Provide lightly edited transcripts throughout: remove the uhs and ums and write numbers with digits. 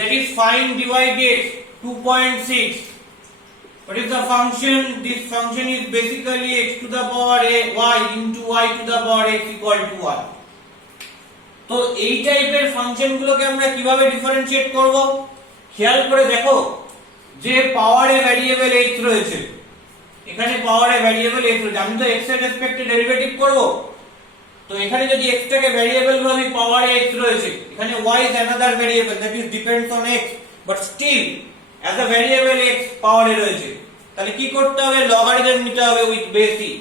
that is find dy dx 2.6. What is the function? This function is basically x to the power a y into y to the power x equal to 1. তো এই টাইপের ফাংশন গুলোকে আমরা কিভাবে ডিফারেন্সিয়েট করব? খেয়াল করে দেখো যে পাওয়ারে ভ্যারিয়েবল x রয়েছে, এখানে পাওয়ারে ভ্যারিয়েবল x রয়েছে, আমি তো x এর রেসপেক্টে ডেরিভেটিভ করব। তো এখানে যদি x টাকে ভ্যারিয়েবল ভাবি, পাওয়ারে x রয়েছে, এখানে y is another variable that is depends on x, but still as a variable x পাওয়ারে রয়েছে, তাহলে কি করতে হবে? লগারিদম নিতে হবে with base e.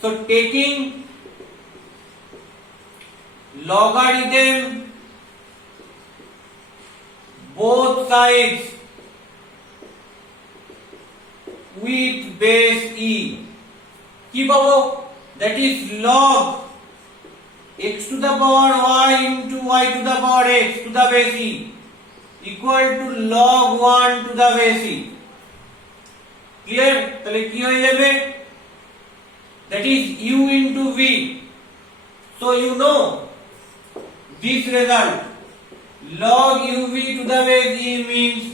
So taking logarithm both sides with base e, কি পাবো? That is log x to the power y into y to the power x to the base e equal to log 1 to the base e. Clear? তাহলে কি হয়ে যাবে? That is u into v. So you know this result, log uv to the base e means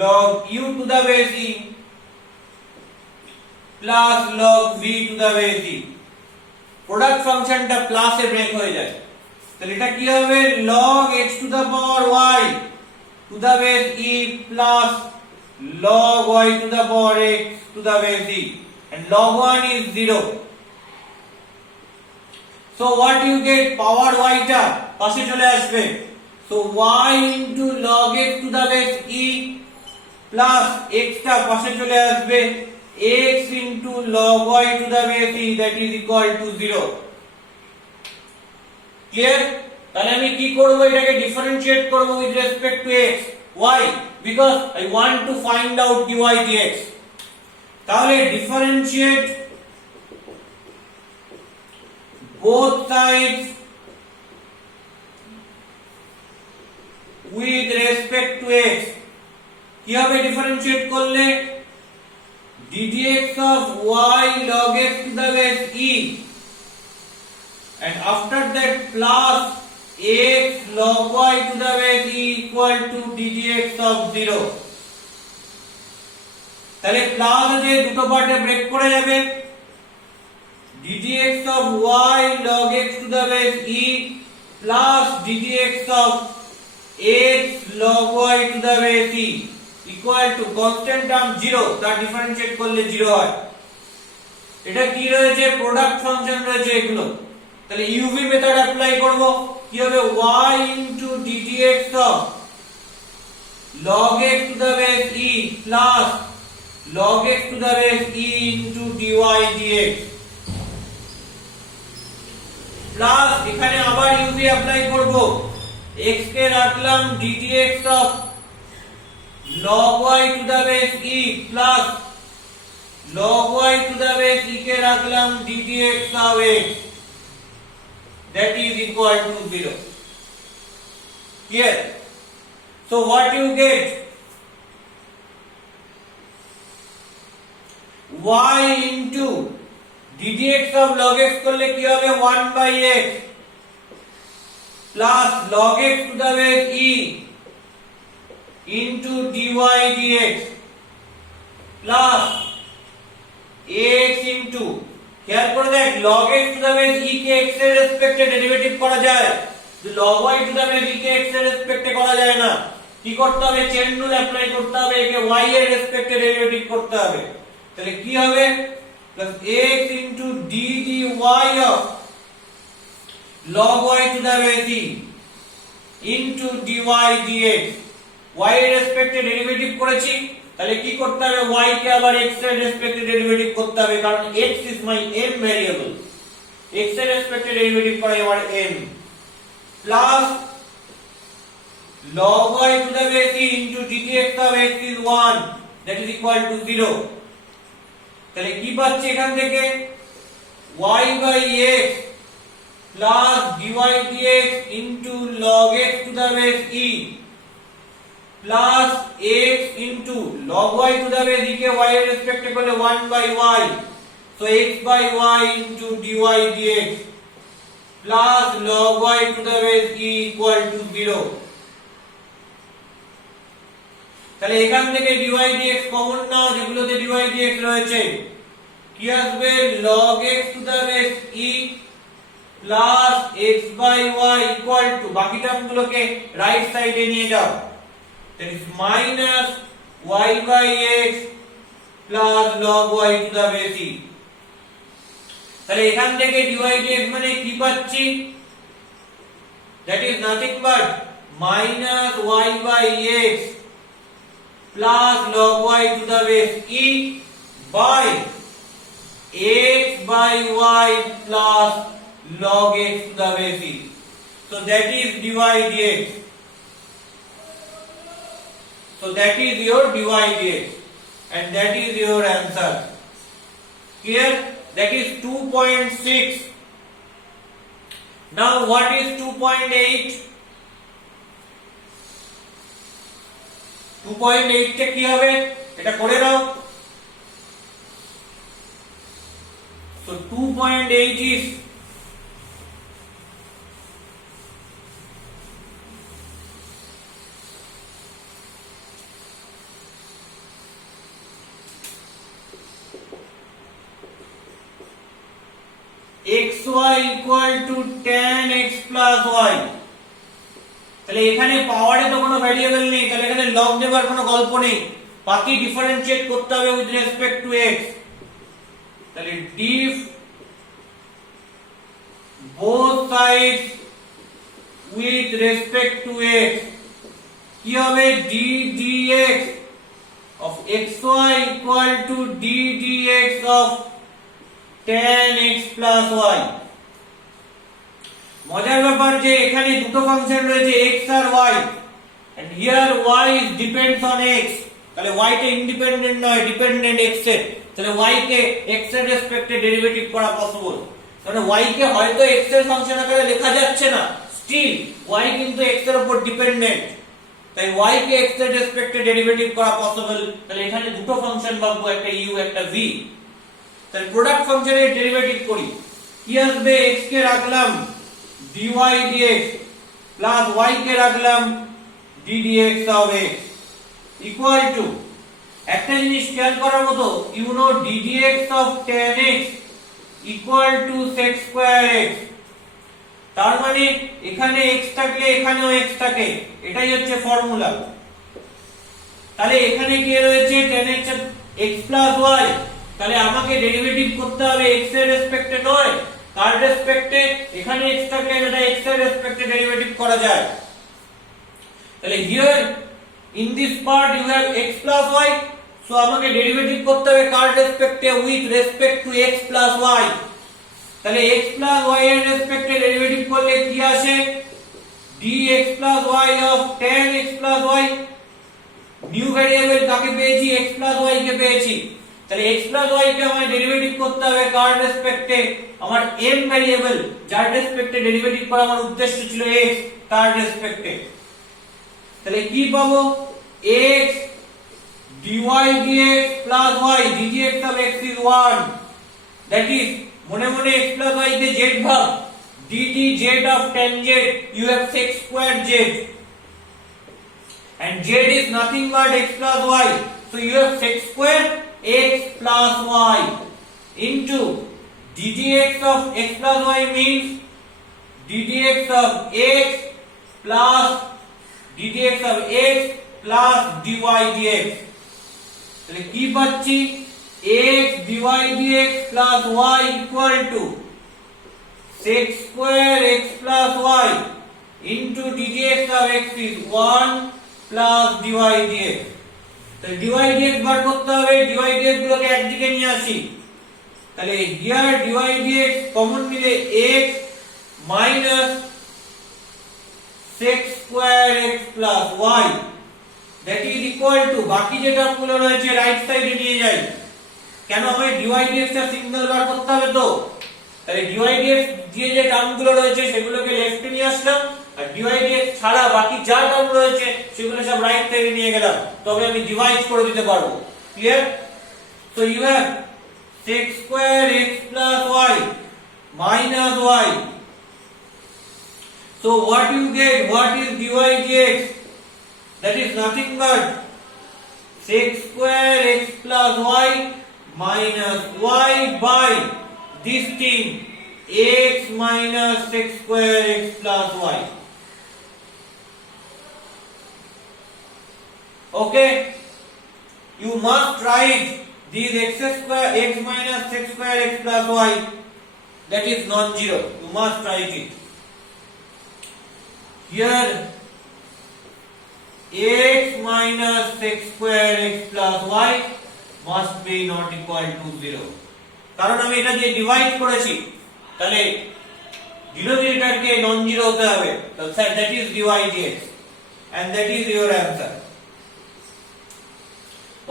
log u to the base e plus log v to the base e. Product ফাংশনটা প্লাসে ব্রেক হয়ে যায়, তাহলে এটা কি হবে? log x to the power y to the base e plus log y to the power x to the base e, and log 1 is 0. So what you get? Power y টা পাশে চলে আসবে, so y into log x to the base e plus x টা পাশে চলে আসবে, x into log y to the base e, that is equal to 0. Clear? তাহলে আমি কি করব? এটাকে ডিফারেন্সিয়েট করব with respect to x. Why? Because I want to find out dy dx. তাহলে differentiate both sides with respect to x. কি হবে ডিফারেন্সিয়েট করলে? ddx of y log x to the base e, and after that plus x log y to the base e equal to ddx of 0. তাহলে প্লাস আছে, দুটো পার্টে ব্রেক করে যাবে, ddx of y log x to the base e plus ddx of x log y to the base e equal to constant term 0, তার ডিফারেন্সিয়েট করলে 0 হয়। এটা কি রয়েছে? প্রোডাক্ট ফাংশন রয়েছে এগুলো, তাহলে uv মেথড অ্যাপ্লাই করব, কি হবে? y into ddx of log x to the base e plus log x to the base e into dy dx plus এখানে আবার uv অ্যাপ্লাই করব, x কে রাখলাম ddx of log y to the base e plus log y to the base e কে রাখলাম ddx of x, that is equal to 0. Clear? So what you get? y into ddx of log x করলে কি হবে? 1 by x plus log x to the base e into dy dx plus x into, খেয়াল করে দেখ, log x to the base e কে x এর রেসপেক্টে ডেরিভেটিভ করা যায়, log y to the base e কে x এর রেসপেক্টে করা যায় না। কি করতে হবে? চেইন রুল অ্যাপ্লাই করতে হবে, একে y এর রেসপেক্টে ডেরিভেটিভ করতে হবে। তাহলে কি হবে? plus x into d dy of log y to the base e into dy dx, y এর রেসপেক্টে ডেরিভেটিভ করেছি, তাহলে কি করতে হবে? y কে আবার x এর রেসপেক্টে ডেরিভেটিভ করতে হবে, কারণ x is my m variable, x এর রেসপেক্টে ডেরিভেটিভ করে আমার m plus log y to the base e into ddx of x is 1, that is equal to 0. তাহলে কি পাচ্ছি এখান থেকে? y by x plus dy dx into log x to the base e plus x into log y to the base e কে y এর রেসপেক্টে করলে 1 by y, so x by y into dy dx plus log y to the base e equal to 0. তাহলে এখান থেকে dy dx common নাও, যেগুলোতে dy dx রয়েছে। কি আসবে? log x to the base e plus x by y equal to, বাকি টার্মগুলোকে রাইট সাইডে নিয়ে যাও, that is minus y by x plus log y to the base e। তাহলে এখান থেকে dy dx মানে কি পাচ্ছি? that is nothing but minus y by x plus log y to the base e by x by y plus log x to the base e. So that is dy dx. So that is your dy dx and that is your answer. Clear? That is 2.6. Now what is 2.8? 2.8 টা কি হবে? এটা করে নাও। So 2.8 is xy equal to tan x plus y। তাহলে এখানে পাওয়ারে তো কোনো ভ্যারিয়েবল নেই, তাহলে এখানে লগ নেবার কোনো গল্প নেই, বাকি ডিফারেন্সিয়েট করতে হবে উইথ রেসপেক্ট টু x। তাহলে diff both sides with respect to x, কি হবে? d dx of xy equal to d dx of tan x plus y। মজার ব্যাপার যে এখানে দুটো ফাংশন রয়েছে x আর y, and here y depends on x, তাহলে y টা ইন্ডিপেন্ডেন্ট নয়, ডিপেন্ডেন্ট x এর, তাহলে y কে x এর রেসপেক্টে ডেরিভেটিভ করা পসিবল। মানে y কে হয়তো x এর ফাংশন আকারে লেখা যাচ্ছে না, স্টিল y কিন্তু x এর উপর ডিপেন্ডেন্ট, তাই y কে x এর রেসপেক্টে ডেরিভেটিভ করা পসিবল। তাহলে এখানে দুটো ফাংশন পাবো, একটা u একটা v। তাহলে প্রোডাক্ট ফাংশনের ডেরিভেটিভ করি, কি আসবে? x কে রাখলাম dy dx প্লাস y কে রাখলাম d dx of x equal to, একটা জিনিস খেয়াল করার মতো, you know d dx of tan x equal to sec square x। তার মানে এখানে x থাকলে এখানেও x থাকে, এটাই হচ্ছে ফর্মুলা। তাহলে এখানে কি রয়েছে? tan x plus y, তাহলে আমাকে ডেরিভেটিভ করতে হবে x এর রেসপেক্টে নয়, কার রেসপেক্টে? এখানে x থাকলে এটা x এর রেসপেক্টে ডেরিভেটিভ করা যায়। তাহলে here in this part you have x plus y, so আমাকে ডেরিভেটিভ করতে হবে কার রেসপেক্টে? with respect to x plus y। তাহলে x plus y এর রেসপেক্টে ডেরিভেটিভ করলে কি আসে? dx plus y of tan x plus y। New variable কাকে পেয়েছি? x plus y কে পেয়েছি। তাহলে x plus y কে আমায় ডেরিভেটিভ করতে হবে কার রেসপেক্টে? আমার m ভেরিয়েবল যার রেসপেক্টে ডেরিভেটিভ করা আমার উদ্দেশ্য ছিল x, তার রেসপেক্টে। তাহলে কি পাবো? x dy dx plus y dx of x is 1, that is মনে মনে x plus y কে z ভাগ, dt z of tan z, you have sec square z, and z is nothing but x plus y, so you have sec square x plus y into ddx of x plus y means ddx of x plus ddx of x plus dy dx। তাহলে কি পাচ্ছি? x dy dx plus y equal to sec square x plus y into ddx of x is 1 plus dy dx। তাহলে dy dx বার করতে হবে, dy dx গুলোকে একদিকে নিয়ে আসি। তাহলে here dy dx কমন নিলে x minus sec square x plus y, that is equal to, বাকি যে টার্মগুলো রয়েছে রাইট সাইডে নিয়ে যাই। কেন? আমায় dy dx টা সিগন্যাল বার করতে হবে তো, তাহলে dy dx দিয়ে যে টার্মগুলো রয়েছে সেগুলোকে লেফটে নিয়ে আসলাম, আর dy dx ছাড়া বাকি যা টার্ম রয়েছে সেগুলো সব রাইট সাইডে নিয়ে গেলাম, তবে আমি ডিভাইড করে দিতে পারবো। Clear? So you have sec square x plus y minus y, so what you get? What is dy dx? That is nothing but sec square x plus y minus y by this thing x minus sec square x plus y. Okay, you must write these x square x minus sec square x plus y, that is non-zero. You must write it here. X minus sec square x plus y must be not equal to 0. কারণ আমি এটা দিয়ে ডিভাইড করেছি, তাহলে ডিনোমিনেটরকে non zero হতে হবে। তো sir that is dy dx and that is your answer.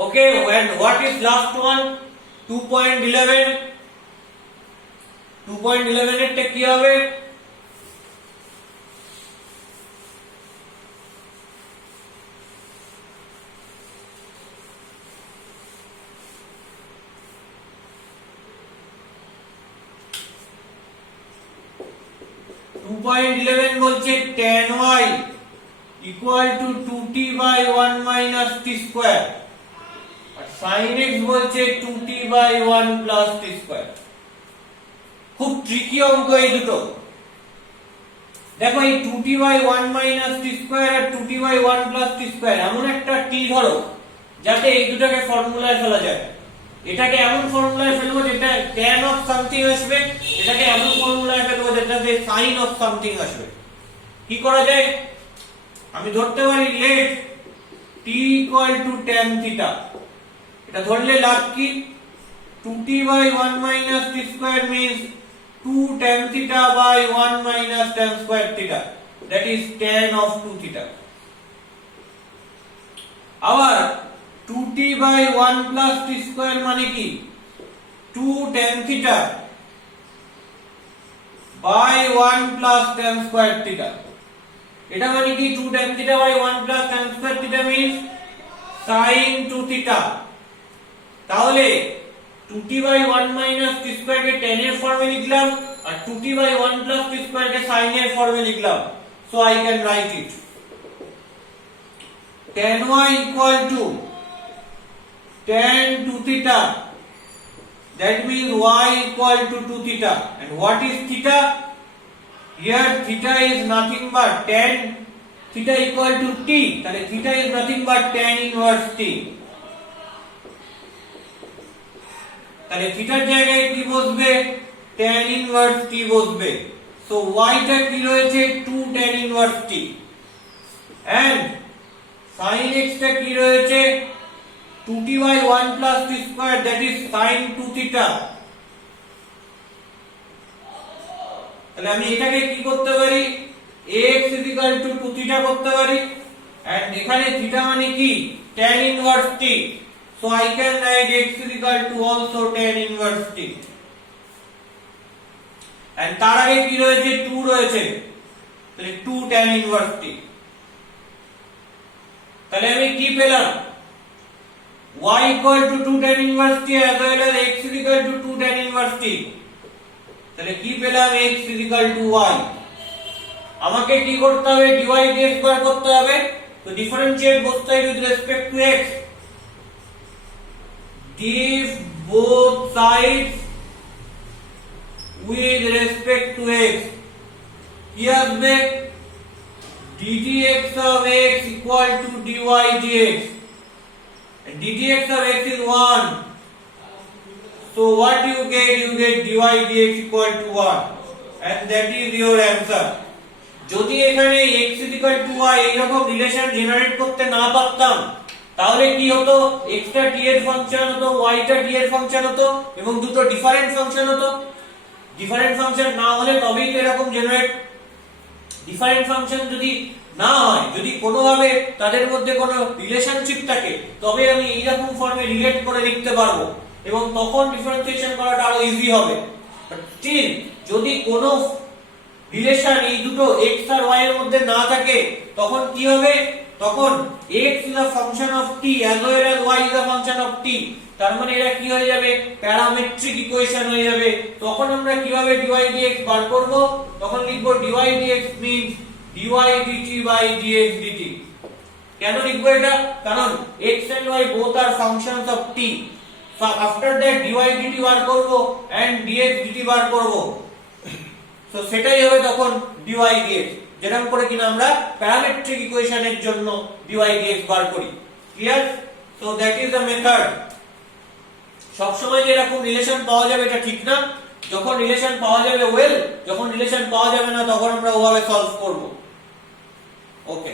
Okay, and what is last one? 2.11. 2.11 এরটা কি হবে? বলছে tan y equal to 2t by 1 minus t square, R sin x বলছে 2t by 1 plus t square. খুব ট্রিকি অঙ্ক এই দুটো। দেখো এই 2t by 1 minus t square R 2t by 1 plus t square এমন একটা t ধরো যাতে এই দুটোকে ফর্মুলায় ফেলা যায়। এটাকে এমন ফর্মুলায় ফেলবো যেটা tan of something আসবে, এটাকে এমন ফর্মুলায় ফেলবো যেটাতে sin of something আসবে। কি করা যায়? আমি ধরতে পারি let t equal to tan theta। এটা ধরলে লাভ কি? 2t by 1 minus t square means 2 tan theta by 1 minus tan square theta, that is tan of 2 theta. আবার 2t by 1 plus t square মানে কি? 2 tan theta by 1 plus tan square theta. এটা মানে কি? 2 tan theta by 1 plus tan square theta means sin 2 theta. তাহলে 2t by 1 minus t square কে tan এর ফর্মে লিখলাম আর 2t by 1 plus t square কে sin এর ফর্মে লিখলাম, so I can write it tan y equal to tan 2 theta, that means y equal to 2 theta. And what is theta? Here theta is nothing but tan theta equal to t, তাহলে theta is nothing but tan inverse t. তাহলে থিটার জায়গায় কি বসবে? tan inverse t বসবে। So y টা কি রয়েছে? 2 tan inverse t, and sin x টা কি রয়েছে? 2t by 1 plus t square, that is sin 2 theta. তাহলে আমি এটাকে কি করতে পারি? x is equal to 2 theta করতে পারি, and এখানে theta মানে কি? tan inverse t. So I can write x is equal to also tan inverse t. And তার আগে কি রয়েছে? 2 রয়েছে, তাহলে 2 tan inverse t. তাহলে আমি কি পেলাম? y equal to 2 tan inverse t as well as x is equal to 2 tan inverse t. তাহলে কি পেলাম? x is equal to y. আমাকে কি করতে হবে? dy dx বার করতে হবে। তো differentiate both sides with respect to x. If both sides with respect to x, কি আসবে? ddx of x equal to dy dx, and ddx of x is 1, so what you get? You get dy dx equal to 1, and that is your answer. যদি এখানে x is equal to y এরকম relation generate করতে না পারতাম, তাহলে কি হতো? x টা t এর ফাংশন হতো, y টা t এর ফাংশন হতো, এবং দুটো ডিফারেন্ট ফাংশন হতো। ডিফারেন্ট ফাংশন না হলে তবেই তো এরকম জেনারেট। ডিফারেন্ট ফাংশন যদি না হয়, যদি কোনোভাবে তাদের মধ্যে কোনো রিলেশনশিপ থাকে, তবে আমি এইরকম ফর্মে রিলেট করে লিখতে পারবো, এবং তখন ডিফারেন্সিয়েশন করাটা আরো ইজি হবে। বাট স্টিল যদি কোনো রিলেশন এই দুটো x আর y এর মধ্যে না থাকে, তখন কি হবে? তখন x is a function of t as well as y is a function of t, তার মানে এরা কি হয়ে যাবে? প্যারামেট্রিক ইকুয়েশন হয়ে যাবে। তখন আমরা কিভাবে dy dx বার করব? তখন লিখব dy dx means dy dt by dx dt. কেন লিখবো এটা? কারণ x and y both are functions of t. So after that dy dt বার করব and dx dt বার করব, so সেটাই হবে তখন dy dx, যেরকম করে কিনা আমরা প্যারামেট্রিক ইকুয়েশনের জন্য dy dx বার করি। Clear? So that is the method. সব সময় যে এরকম রিলেশন পাওয়া যাবে এটা ঠিক না। যখন রিলেশন পাওয়া যাবে ওয়েল, যখন রিলেশন পাওয়া যাবে না তখন আমরা ওভাবে সলভ করব। ওকে।